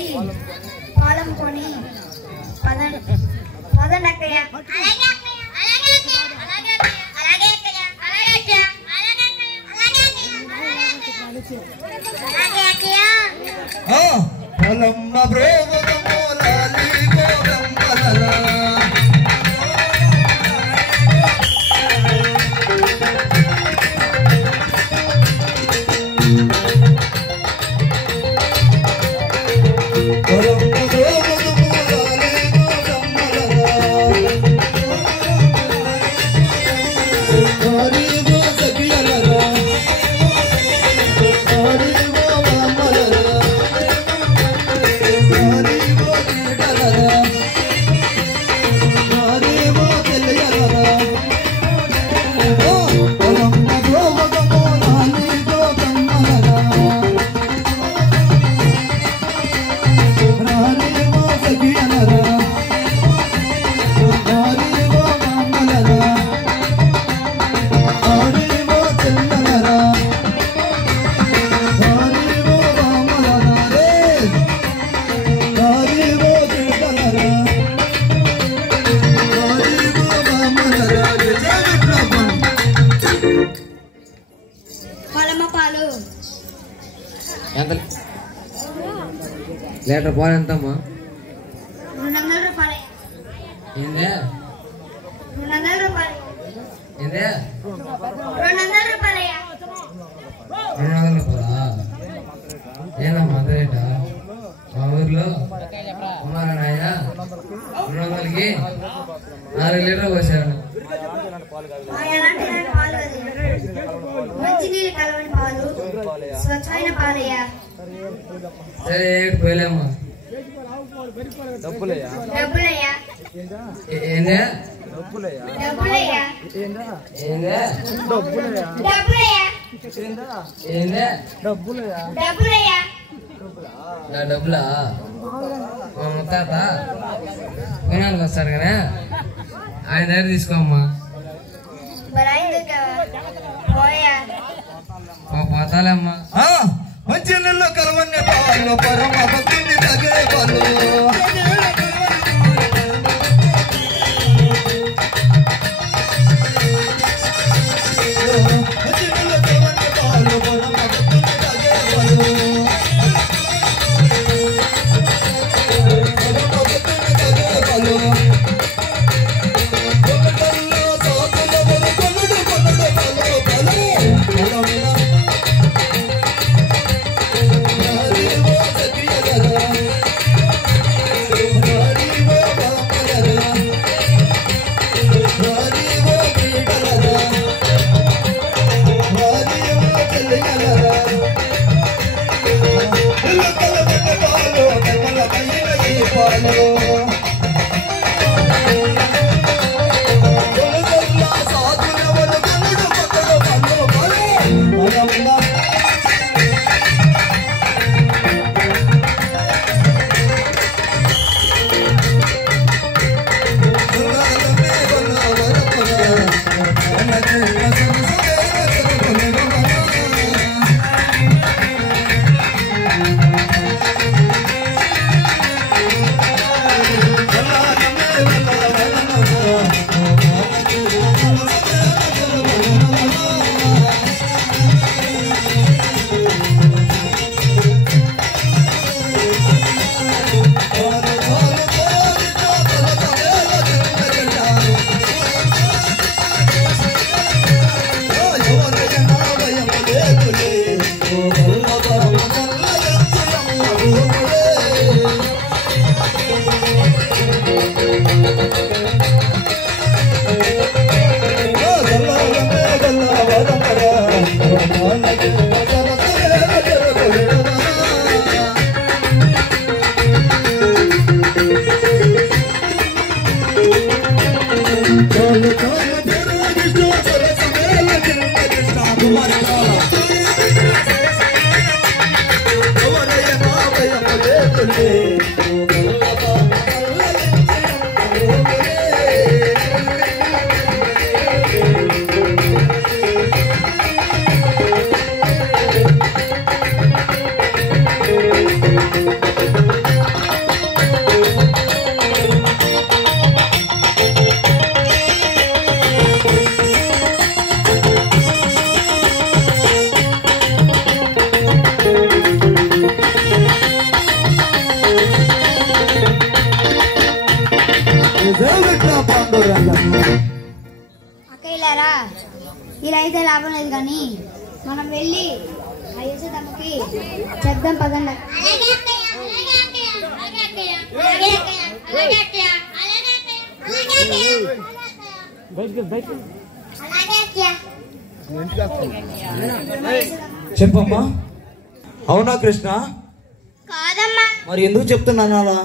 వెళ్ళి పాలం కొని పదనక్కయ్య. లీటర్ పాలు ఎంతమ్మా? 200 రూపాయలు. ఏందే 200 రూపాయలు. ఏందే 200 రూపాయలయ్యా. 200 రూపాయలా? ఏనమ్మా అదే రేటా? మా ఊర్లో ఉన్నారా నాయన 200కి 4 లీటర్లు పోసాను. మంచి నీళ్ళు కలవని పాలు, స్వచ్ఛమైన పాలయ్యా. సరే పోయలేమ్మా. డబ్బులయ్యా. ఏందే డబ్బులయ్యా. ఏందే డబ్బులయ్యా. ఏందే డబ్బులయ్యా. నా డబ్బులా? మా ముత్తాత కొనాలకు వస్తాడు కదా, ఆయన దగ్గర తీసుకోమ్మా. పోతాలేమ్మా. మంచి నీళ్ళు కలవని పాలు, పరమ భక్తిని తగే పాలు. అక్కయ్యలారా ఇలా అయితే లాభం లేదు కానీ మనం వెళ్ళి ఆ యశోదమ్మకి చెప్దాం పదండి. చెప్పమ్మా. అవునా కృష్ణ? కాదమ్మా, మరి ఎందుకు చెప్తున్నాను అలా?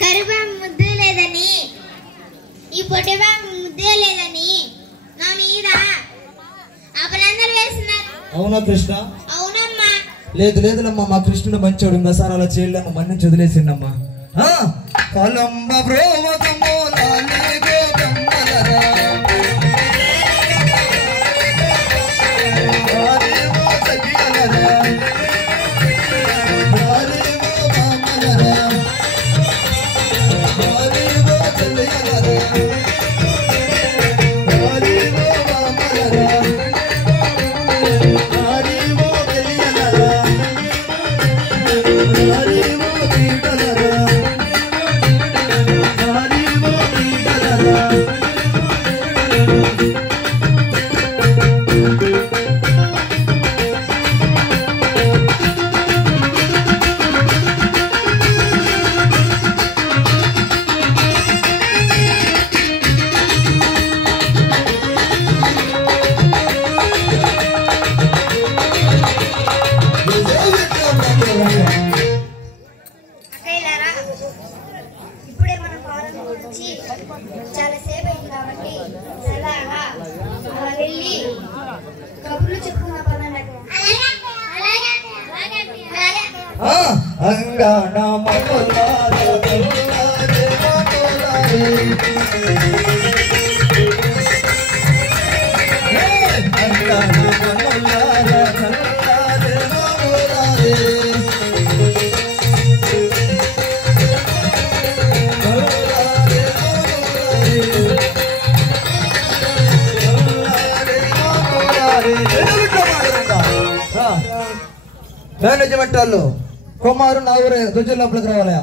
కరువు ముద్దే లేదని, ఈ పొట్టి ముద్దే లేదని నా మీద అపనందరు వేస్తున్నారు. అవునా కృష్ణ? అవునమ్మా. లేదులేమ్మా, మా కృష్ణుడు మంచోడు, ఇంకోసారి అలా చేయలేమ్మా, మన్ని చదిలేసిండమ్మా. కలంబ బ్రోవకమో లాలేగో కమ్మలరా ఆరేవో సగిలరా ఆరేవో మామలరా ఆరేవో చల్లయలరా ఆరేవో మామలరా ఆరేవో వెయ్యలరా ఆరేవో తీగలరా అక్కయ్యలారా, ఇప్పుడే మన పాలన గురించి చాలా సేపు అయింది కాబట్టి సరదాగా అలా వెళ్ళి కబుర్లు చెప్పుకున్న పదండి. అంగాణ మకులారే మకులారే మకులారే అంగాణ మకులారే మకులారే మకులారే మేనేజ్మెంట్ వాళ్ళు కుమారు నా ఊరే రుజువు లోపలికి రావాలయా?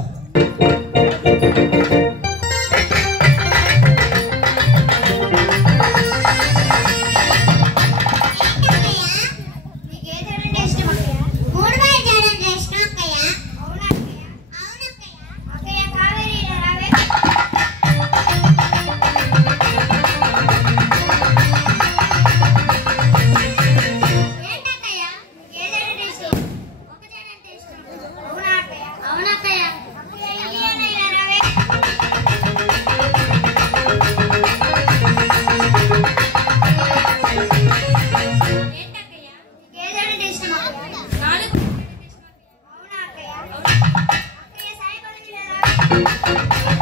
నీకు ఏ జడంటే ఇష్టం అక్కయ్య? మూడుబాయి జడంటే ఇష్టం అక్కయ్య. అవునా అక్కయ్య? అవునక్కయ్య. అక్కయ్య కావేరి ఇలా రావే. ఏంటక్కయ్య? నీకు ఏ జడంటే ఇష్టం? ఒక జడంటే ఇష్టం. అవునా అక్కయ్య? అవునక్కయ్య. అక్కయ్య ఇలియానా ఇలా రావే. ఏంటక్కయ్య? నీకు ఏ జడంటే ఇష్టం అక్కయ్య? నాలుగు. అవునా అక్కయ్య? అక్కయ్య సాయి పదని ఇలా రావే.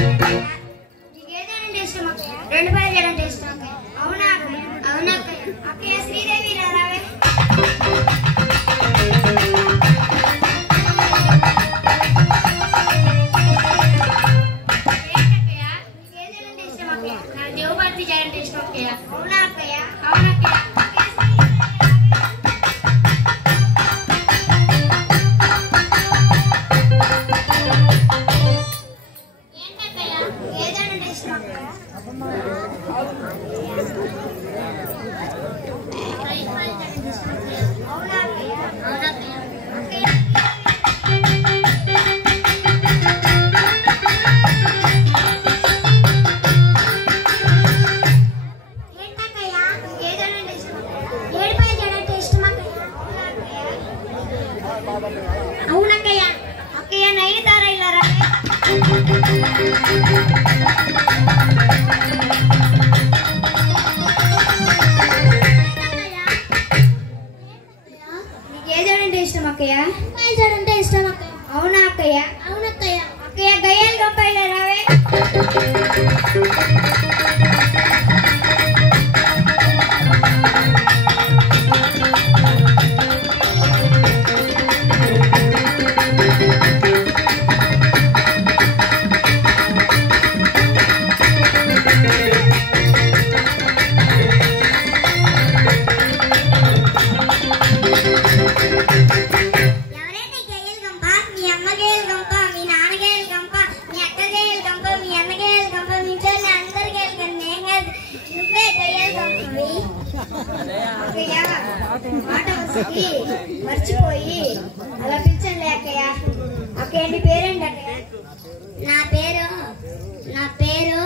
నీకు ఏ జడంటే ఇష్టం అక్కయ్య? రెండు పాయల జడంటే ఇష్టం అక్కయ్య. అవునా అక్కయ్య? అవునా అక్కయ్య. అక్కయ్య శ్రీదేవి ఇలా రావే. ఏంటక్కయ్య? నీకు ఏ జడంటే ఇష్టం అక్కయ్య? నాకు దేవభర్తి జడంటే ఇష్టం అక్కయ్య. అవునా అక్కయ్య? అవునక్కయ్య. అక్కయ్య శ్రీదేవి ఇలా రావే. ఏంటక్కయ్య? నీకు ఏ జడంటే ఇష్టం అక్కయ్య? అవునా అక్కయ్య? అవునక్కయ్య. అక్కయ్య ఏంటక్కయ్య? నీకు ఏ జడంటే ఇష్టం అక్కయ్య? ఏడుపాయ జడంటే ఇష్టం అక్కయ్య. అవునా అక్కయ్య? అవునక్కయ్య. అక్కయ్య నయనతార ఇలా రావే. నీకు ఏ జడంటే ఇష్టం అక్కయ్య? జడంటే ఇష్టం అక్కయ్య. అవునా అక్కయ్య? అవునక్కయ్య. అక్కయ్య గయ్యాలి గొప్ప ఇలా రావే. ఎలా అక్కయ్య మాట వసకి మర్చిపోయి అలా పిలిచండి అక్కయ్య. అక్కయ్య నీ పేరేంటి అక్కయ్య? నా పేరు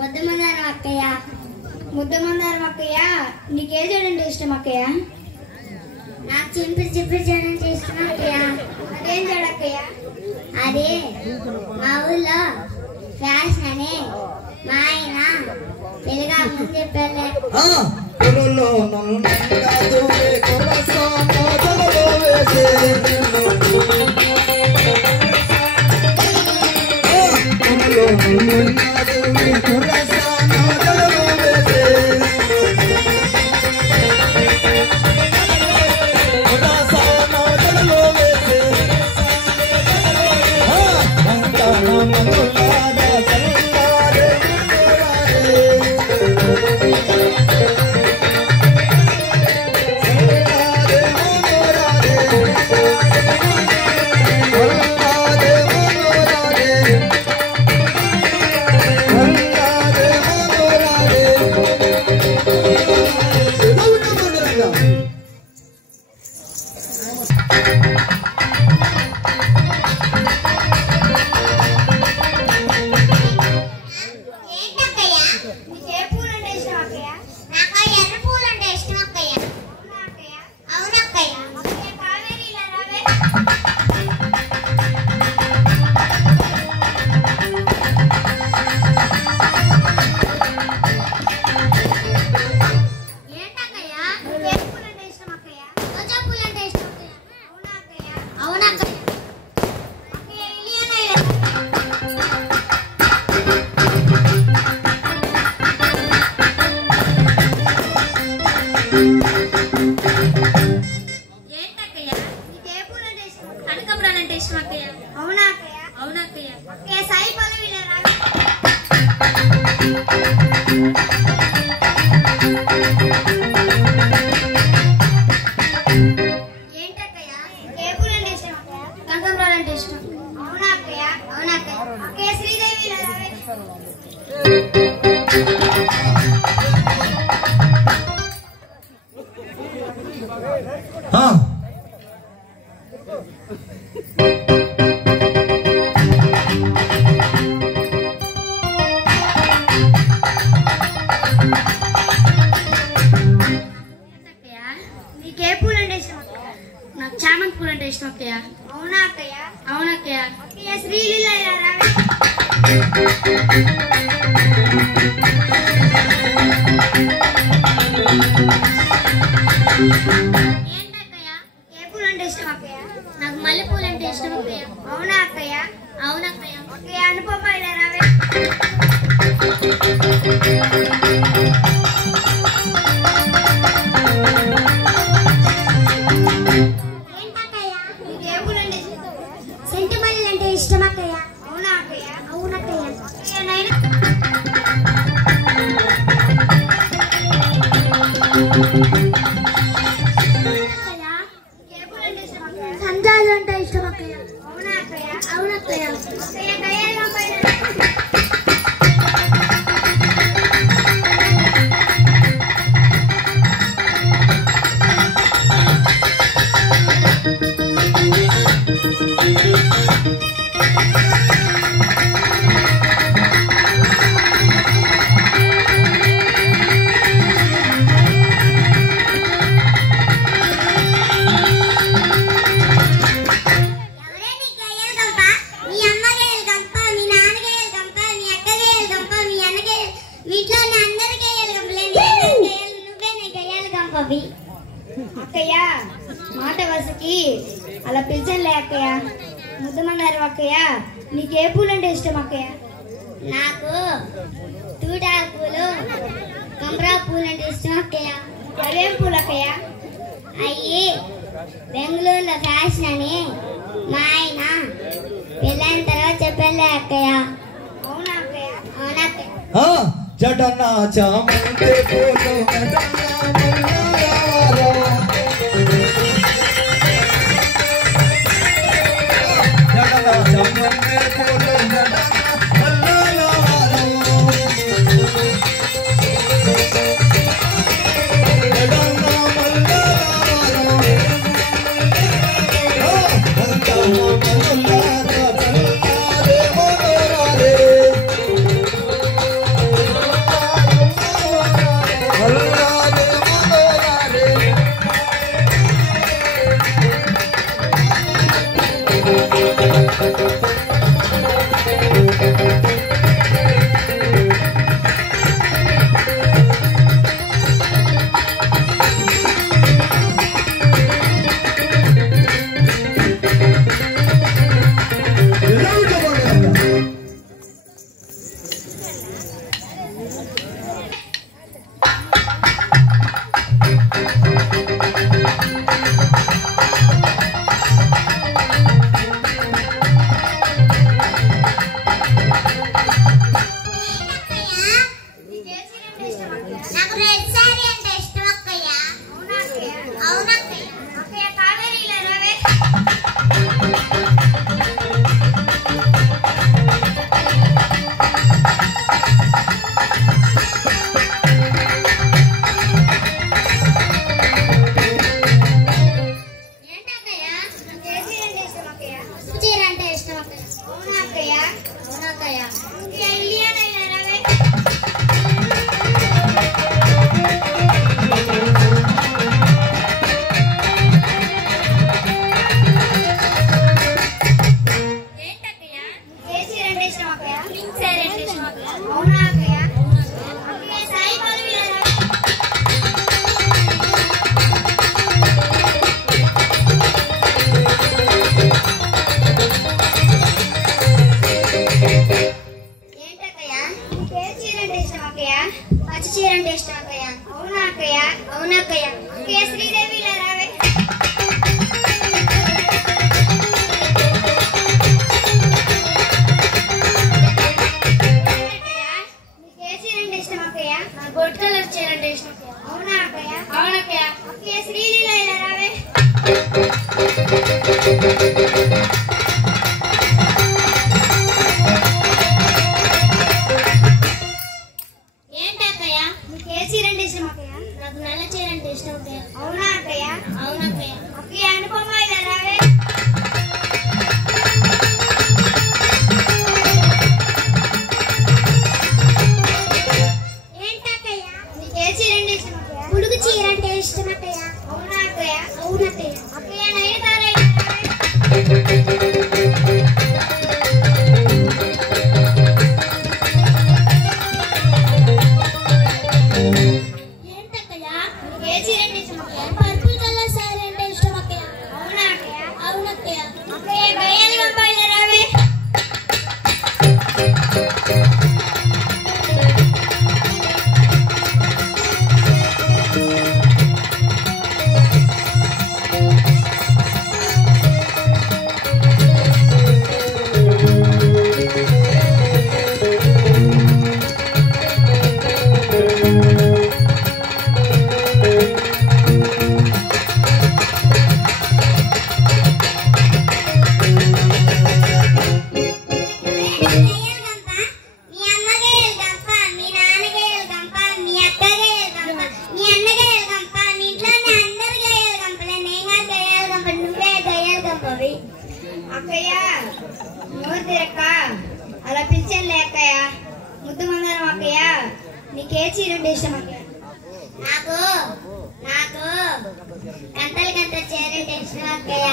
ముద్దమందారం అక్కయ్య. ముద్దమందారం అక్కయ్య, నీకే చేయడం ఇష్టం అక్కయ్య? నాకు చింపిరి చేయడం ఇష్టం అక్కయ్య. అదేం చేయడక్కయ్య? అదే మా ఊళ్ళో ఫ్యాషన్ అని మా ఆయన తెలుగా ముందు చెప్పారు. అక్కయ్య మాట వసకి అలా పిలిచండి అక్కయ్య. ముద్దమన్నారు అక్కయ్య, నీకే పూలు అంటే ఇష్టం అక్కయ్య? నాకు తూటాకు పూలు, కంబరా పూలు అంటే ఇష్టం అక్కయ్య. అవేం పూలు అక్కయ్య? అయ్యి బెంగళూరులో ఫ్యాషన్ అని మా ఆయన పెళ్ళైన తర్వాత చెప్పలే అక్కయ్య. అవునా అక్కయ్య? అవునక్కయ్య. జడనా చామంతి పూలు అక్కయ్య? నాకు నల్ల చీర అంటే ఇష్టం అక్కయ్య. అవునా అక్కయ్య? అవును అక్కయ్య. అక్కయ్య అనుపమ ఇలా రావే. ఏంటక్కయ్య? నీకు ఏ చీర అంటే ఇష్టం అక్కయ్య? పులుగు చీర అంటే ఇష్టం అక్కయ్య. అవునా అక్కయ్య? అవును అక్కయ్య. అక్కయ్య నయనతార ఇలా రావే. ఏంటక్కయ్య? నీకు ఏ చీర అంటే ఇష్టం అక్కయ్య? పర్పుల్ కలర్ సారీ అంటే ఇష్టం అక్కయ్య. అవునా అక్కయ్య? అవును అక్కయ్య. అక్కయ్య గయ్యాలి గంప ఇలా రావే. అక్కయ్య నోరు తిరక్క అలా పిలిచానులే అక్కయ్య. ముద్దు మందరం అక్కయ్య. నీకే చీర అంటే ఇష్టం అక్కయ్య? నాకు గంటలు గంటల చీర అంటే ఇష్టం అక్కయ్య.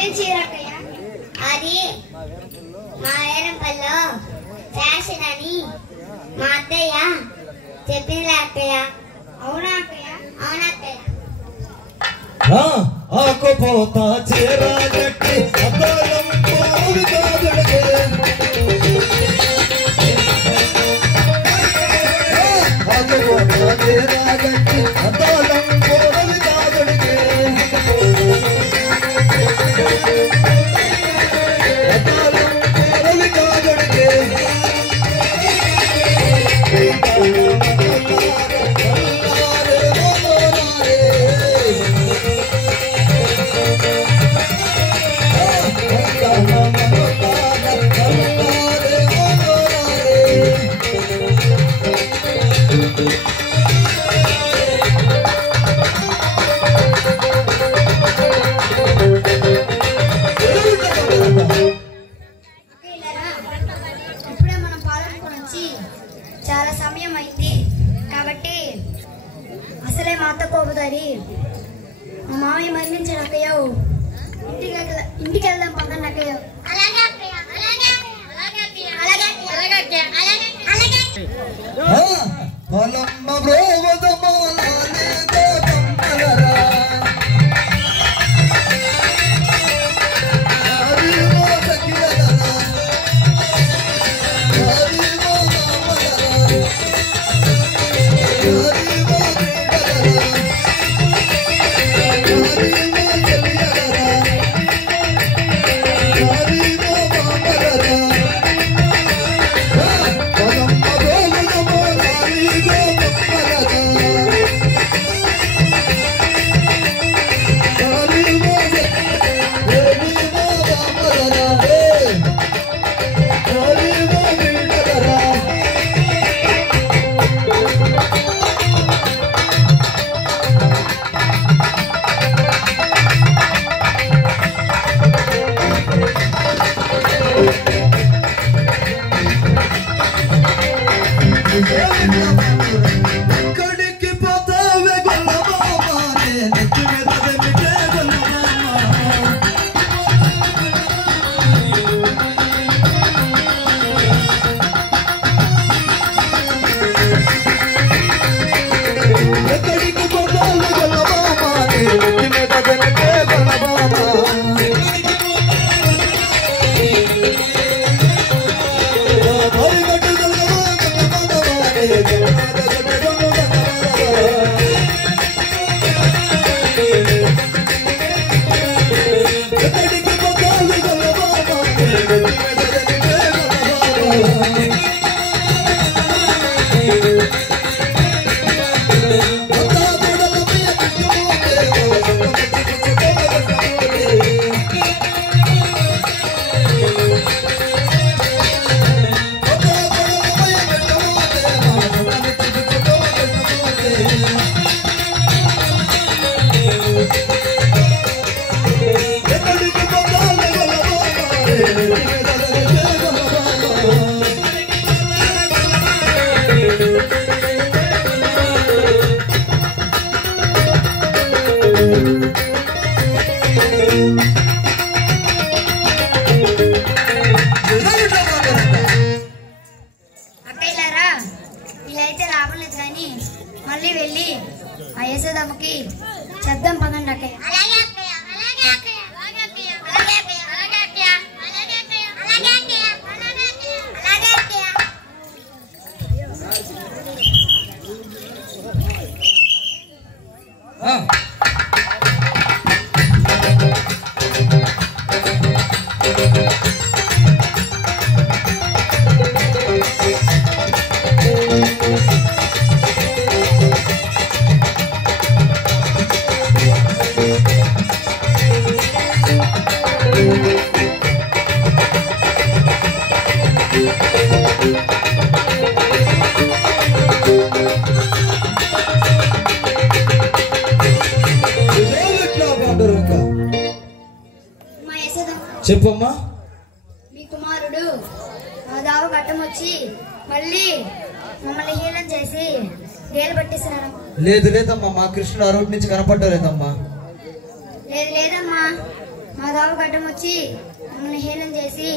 ఏం చీర అక్కయ్య? అది మా వేరంపల్లో ఫ్యాషన్ అని మా అత్తయ్య చెప్పిందిలే అక్కయ్య. అవునా అక్కయ్య? అవునక్కయ్య. ఆకుపోతా చీర కట్టి అద్దాలం పోవి కాదుడిగే. ఆకుపోతా చీర కట్టి అద్దాలం పోవి కాదుడిగే. అద్దాలం పోవి కాదుడిగే. ఇప్పుడే మనం పాలనకు వచ్చి చాలా సమయం అయింది కాబట్టి అసలే మా అత్త కోపదారి మా మామయ్య మరణించాడు అక్కయ్య. ఇంటికి వెళ్దాం పదండి అక్కయ్య. అలాగే అక్కయ్య. అలాగే అక్కయ్య. అలాగే అక్కయ్య. అలాగే అక్కయ్య. అలాగే అక్కయ్య. అలాగే అలాగే పొలమ్మ బ్రోవదమాలేదో కమ్మలరా. హరిమో సఖిలరా. హరిమో మామలరా. హరిమో బిడ్డలరా. హరిమో చెలియలరా. హరిమో మామలరా. పొలమ్మ బ్రోవదమాలేదో కమ్మలరా. వెళ్ళి ఆ యశోదమ్మకి చెప్దాం పదండి అక్కయ్య. చెప్పమ్మా. మీ కుమారుడు ఆ దావ ఘట్టం వచ్చి మళ్ళీ మమ్మల్ని హీనం చేసి గేలు పట్టిస్తున్నాడు. లేదు లేదమ్మా, మా కృష్ణుడు ఆ రోడ్డు నుంచి కనపడలేదమ్మా. లేదు లేదమ్మా, మా దావ ఘట్టం వచ్చి మమ్మల్ని హీనం చేసి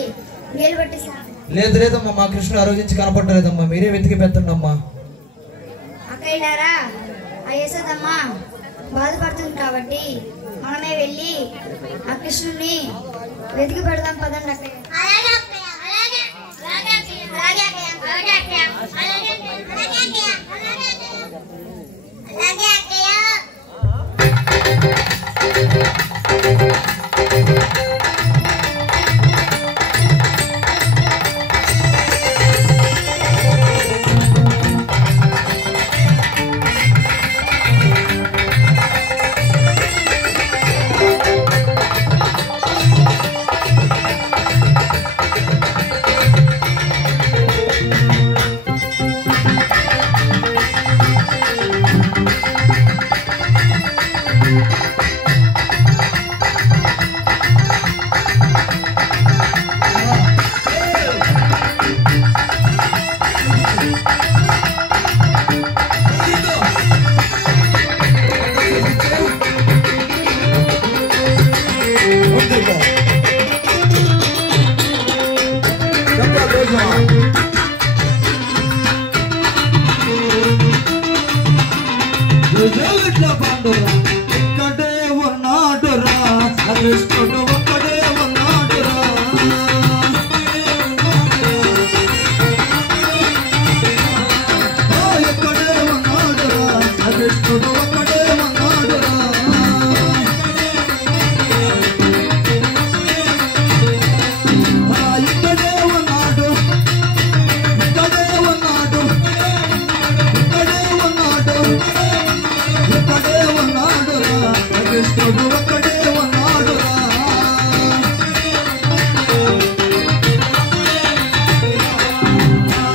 గేలు పట్టిస్తున్నాడు. లేదు లేదమ్మా, మా కృష్ణుడు ఆ రోజు నుంచి కనపడలేదమ్మా. మీరే వెతికి పెట్టండమ్మా. అక్కయ్యారా, ఆ యశోదమ్మ బాధపడుతుంది కాబట్టి మనమే వెళ్ళి ఆ కృష్ణుని వెతికి పెడదాం పదండి అక్కయ్య. ఇక్కడే ఉన్నాడురా కృష్ణుడు, ఒక్కడే ఉన్నాడురా. ఇక్కడే ఉన్నాడురా కృష్ణుడు, ఒక్కడే ఉన్నాడురా. ఇక్కడే ఉన్నాడు, ఇక్కడే ఉన్నాడు, ఇక్కడే ఉన్నాడు, ఇక్కడే ఉన్నాడురా కృష్ణుడు, ఒక్కడే ఉన్నాడురా.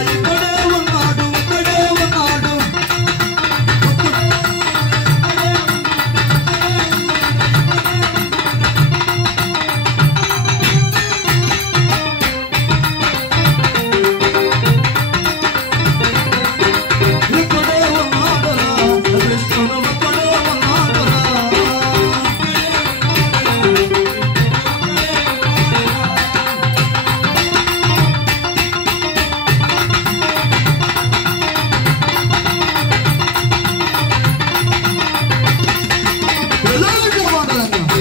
ఇక్కడే ఉన్నాడు, ఇక్కడే ఉన్నాడు. ఇక్కడే ఉన్నాడురా కృష్ణుడు, ఒక్కడే ఉన్నాడురా. ఎలాంటి మాటలన్నా?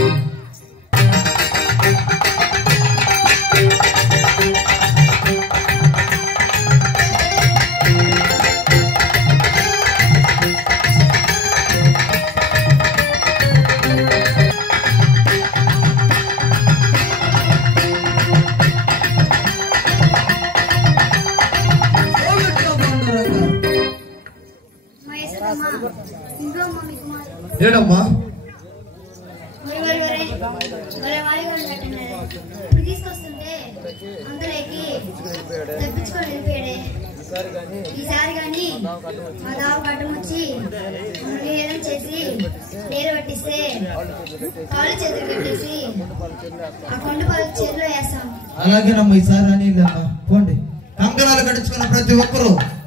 మా యశోదమ్మ ఇంట్లో అమ్మ మీ కుమారుడు ఏడమ్మా? ఇప్పుడు తీసుకొస్తుంటే అందులోకి తప్పించుకొని వెళ్ళిపోయాడే. ఈసారి కానీ మా దావ గడ్డం వచ్చి మమ్మల్ని ఏదైనా చేసి నీరు పట్టిస్తే కాళ్ళు చేతులు కట్టేసి ఆ కొండ పది చేతిలో వేస్తాం. అలాగేనమ్మా, ఈసారి అని పోండి. కంకణాలు కట్టించుకున్న ప్రతి ఒక్కరూ